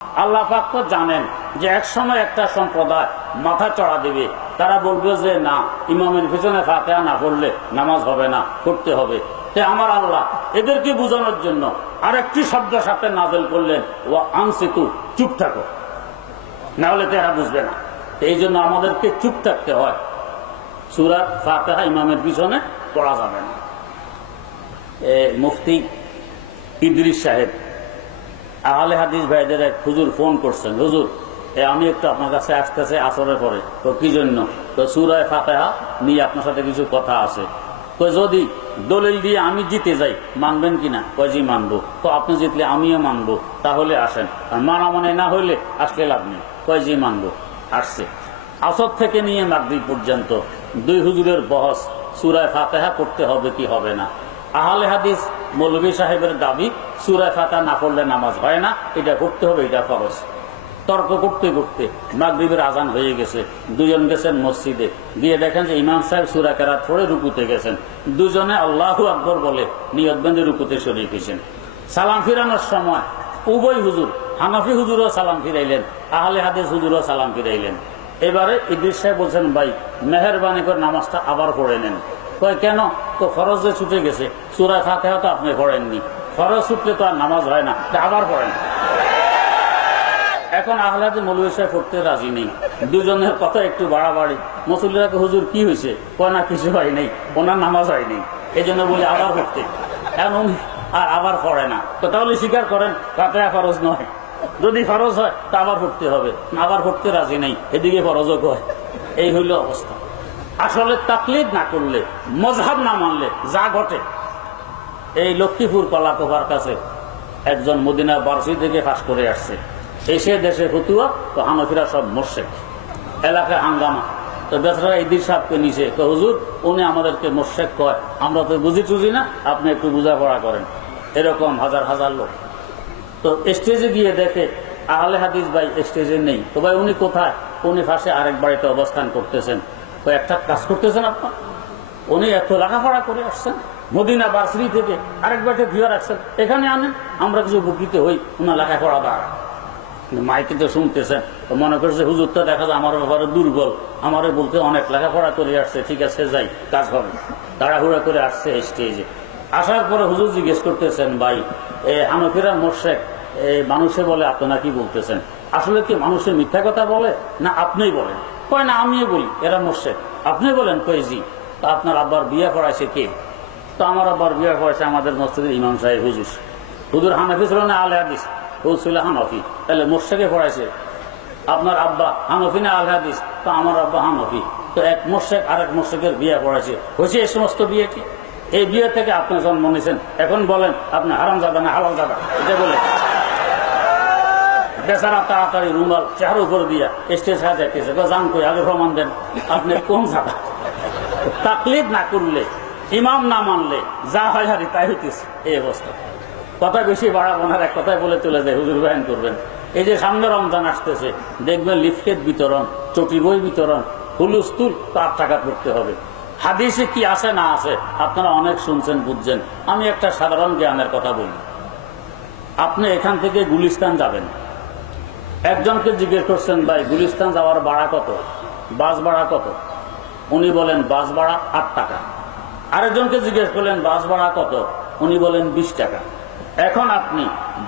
আল্লাহ পাক তো জানেন যে এক সময় একটা সম্প্রদায় মাথা চড়া দিবে, তারা বলবে যে না, ইমামের পিছনে ফাতিহা না পড়লে নামাজ হবে না, পড়তে হবে। আমার আল্লাহ এদেরকে বোঝানোর জন্য আরেকটি শব্দ সাথে নাযিল করলেন, ওয়া আনসিতু, চুপ থাকো, না হলে তো এরা বুঝবে না। এই জন্য আমাদেরকে চুপ থাকতে হয়। সূরা ফাতিহা ইমামের পিছনে পড়া যাবে না। মুফতি ইদ্রিস সাহেব আহলে হাদিস ভাইদের এক হুজুর ফোন করছেন, হুজুর আমি একটু আপনার কাছে আসতেছে আসরের পরে। তো কি জন্য? তো সূরা ফাতিহা নিয়ে আপনার সাথে কিছু কথা আছে। তো যদি দলিল দিয়ে আমি জিতে যাই মানবেন কিনা? কয় জি মানবো। তো আপনি জিতলে আমিও মানবো, তাহলে আসেন। আর মানামানি না হইলে আসলে লাভ নেই। কয় জি মানবো। আসছে। আসর থেকে নিয়ে মাগরিব পর্যন্ত দুই হুজুরের বহস, সূরা ফাতিহা করতে হবে কি হবে না। আহলে হাদিস মৌলভী সাহেবের দাবি সূরা ফাতিহা না পড়লে নামাজ হয় না, এটা করতে হবে, এটা ফরজ। তর্ক করতে করতে মাগরিবের আজান হয়ে গেছে। দুজন গেছেন মসজিদে, গিয়ে দেখেন যে ইমাম সাহেব সূরা কেরাত পড়ে রুকুতে গেছেন। দুজনে আল্লাহু আকবার বলে নিয়ত বেঁধে রুকুতে শরীক হয়েছেন। সালাম ফিরানোর সময় উভয় হুজুর, হানাফি হুজুরও সালাম ফিরাইলেন, আহলে হাদিস হুজুরও সালাম ফিরাইলেন। এবারে ইদ্রিস সাহেব বলছেন, ভাই মেহেরবানি করে নামাজটা আবার পড়ে নেন। কয় কেন? তো ফরজ যে ছুটে গেছে, সূরা ফাতিহা তো আপনি পড়েননি, ফরজ ছুটলে তো আর নামাজ হয় না, আবার পড়েন। এখন আহলে হাদিস মৌলভী সাহেব পড়তে রাজি নেই। দুজনের কথা একটু বাড়াবাড়ি। মুসল্লিরাকে হুজুর কি হয়েছে? কয় না কিছু হয় নেই, ওনার নামাজ হয়নি, এই জন্য বলি আবার পড়তে। এখন উনি আর আবার পড়ে না। তো তাহলে স্বীকার করেন ফাতিহা ফরজ নয়। যদি ফরজ হয় তা আবার পড়তে হবে, আবার পড়তে রাজি নেই, এদিকে ফরজও কয়। এই হইল অবস্থা। আসলে তাকলিদ না করলে, মজহাব না মানলে যা ঘটে। এই লক্ষ্মীপুর কলাকোভার কাছে একজন মদিনা বারসি থেকে পাশ করে আসছে, এসে দেশে ফতুয়া, তো হানাফিরা সব মোরশেক, এলাকায় হাঙ্গামা। তো বেচারা ইদ্রিস সাহেবকে নিচে, তো হুজুর উনি আমাদেরকে মোরশেক কয়, আমরা তো বুঝি টুঝি না, আপনি একটু বোঝাপড়া করেন। এরকম হাজার হাজার লোক। তো স্টেজে গিয়ে দেখে আহলে হাদিস ভাই স্টেজে নেই। তো ভাই উনি কোথায়? উনি পাশে আরেক বাড়িতে অবস্থান করতেছেন। তো একটা কাজ করতেছেন আপনার, উনি এত লেখাপড়া করে আসছেন মদিনা বার্সিটি থেকে, আরেক বাড়িতে ভিড় রাখছেন, এখানে আনেন, আমরা কিছু উপকৃত হই। ওনার লেখাপড়া দ্বারা মাইকে তো শুনতেছেন, তো মনে করছে হুজুর তো দেখা যায় আমার ব্যাপারে দুর্বল, আমারে বলতে অনেক লেখাপড়া করে আসছে, ঠিক আছে যাই, কাজ হবে। তাড়াহুড়া করে আসছে স্টেজে। আসার পরে হুজুর জিজ্ঞেস করতেছেন, ভাই হানাফিরা মোরশেক, মানুষে বলে আপনারা কি বলতেছেন? আসলে কি মানুষের মিথ্যা কথা বলে না আপনিই বলেন? কয় না আমিও বলি এরা মোরশেক। আপনি বলেন? কয় জি। তো আপনার আব্বার বিয়ে পড়াইছে কে? তো আমার আব্বার বিয়ে পড়াইছে আমাদের মসজিদের ইমাম সাহেব হুজুর। হুজুর হানাফি ছিল না আহলে হাদিস? হুজুর ছিল হানাফি। তাহলে মোরশেকে পড়াইছে আপনার আব্বা হানাফি না আহলে হাদিস? তো আমার আব্বা হানাফি। তো এক মোরশেক আরেক মোরশেকের বিয়ে পড়াইছে, হয়েছে এই সমস্ত বিয়ে কি? এই বিয়ে থেকে আপনি জন্ম নিয়েছেন, এখন বলেন আপনি হারামজাদা না হালালজাদা, এটা বলে। বেচারা তাড়াতাড়ি রুমাল চেহারা উপর দিয়া স্টেজ সাজাইতেছে, জান কই আগে প্রমাণ দেন আপনি কোন জায়গা। তাকলিদ না করলে, ইমাম না মানলে যা হয় হারি তাই হইতেছে এই অবস্থা। কথা বেশি বাড়াবো না, এক কথায় বলে চলে যায়, হুজুর বয়ান করবেন। এই যে সামনে রমজান আসতেছে, দেখবেন লিফলেট বিতরণ, চটি বই বিতরণ, হুলুস্তুল, তো 8 টাকা করতে হবে। হাদিসে কি আছে না আছে আপনারা অনেক শুনছেন, বুঝছেন। আমি একটা সাধারণ জ্ঞানের কথা বলি। আপনি এখান থেকে গুলিস্তান যাবেন, একজনকে জিজ্ঞেস করছেন, ভাই গুলিস্তান যাওয়ার ভাড়া কত, বাস ভাড়া কত? উনি বলেন বাস ভাড়া 8 টাকা। আরেকজনকে জিজ্ঞেস করলেন বাস ভাড়া কত? উনি বলেন 20 টাকা। এখন আপনি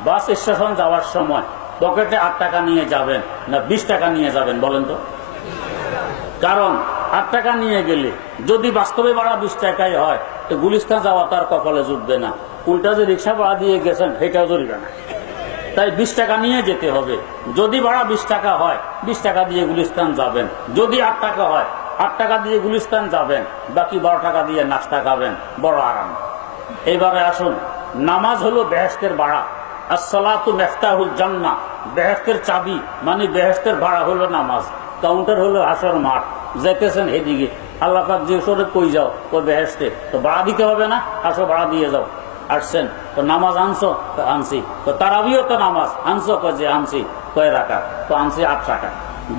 বাস স্টেশন যাওয়ার সময় পকেটে 8 টাকা নিয়ে যাবেন না 20 টাকা নিয়ে যাবেন বলেন তো? কারণ 8 টাকা নিয়ে গেলে যদি বাস্তবে ভাড়া 20 টাকাই হয়, তো গুলিস্তান যাওয়া তার কপালে জুটবে না। উল্টা যে রিক্সা ভাড়া দিয়ে গেছেন সেটাও জুটবে না। তাই 20 টাকা নিয়ে যেতে হবে। যদি ভাড়া 20 টাকা হয় 20 টাকা দিয়ে গুলিস্তান যাবেন। যদি 8 টাকা হয় 8 টাকা দিয়ে গুলিস্তান যাবেন, বাকি 12 টাকা দিয়ে নাস্তা খাবেন, বড় আরাম। এইবারে আসুন, নামাজ হলো বেহেশতের ভাড়া। আসসালাতু মিফতাহুল জান্নাহ, বেহেশতের চাবি মানে বেহেশতের ভাড়া হলো নামাজ। কাউন্টার হলো হাসর মাঠ। যেতেছেন এদিকে, আল্লাহ পাক যে সরে কই যাও, ওই বেহেশতে, তো ভাড়া দিতে হবে না, আসো ভাড়া দিয়ে যাও। আসছেন তো নামাজ আনছো? তো আনছি। তো তারাবিও তো নামাজ আনছো? যে আনছি। কয় রাকাত? তো আনছি 8 টাকা।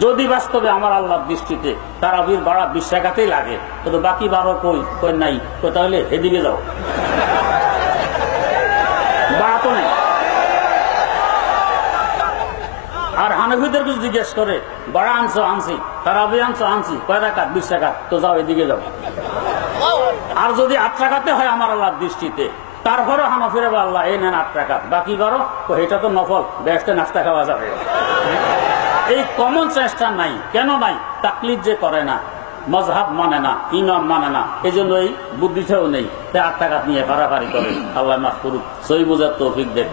যদি বাস্তবে আমার আল্লাহর দৃষ্টিতে তারাবির ভাড়া 20 টাকাতেই লাগে, তো বাকি 12 কই নাই, তো তাহলে এদিকে যাও, ভাড়া তো নেই। আর হানফিদেরকে জিজ্ঞেস করে বাড়া আনছো আনছি, তারাবি আনছো আনছি, কয় রাকাত? 20 রাকাত। তো যাও এদিকে যাও। আর যদি 8 রাকাতে হয় আমার আল্লাহর দৃষ্টিতে, তারপরে হানফিরা বা আল্লাহ এই নেন 8 রাকাত, বাকি করো। তো এটা তো নফল, বেহেশতে নাস্তা খাওয়া যাবে। এই কমন সেন্সটা নাই। কেন নাই? তাকলিদ যে করে না, মজহাব মানে না, ইমাম মানে না, এই জন্য এই বুদ্ধিটাও নেই। তাই 8 টাকা নিয়ে পারাপারি করে। আল্লাহ মাফ করুক, সহি বুঝার তৌফিক দেখ।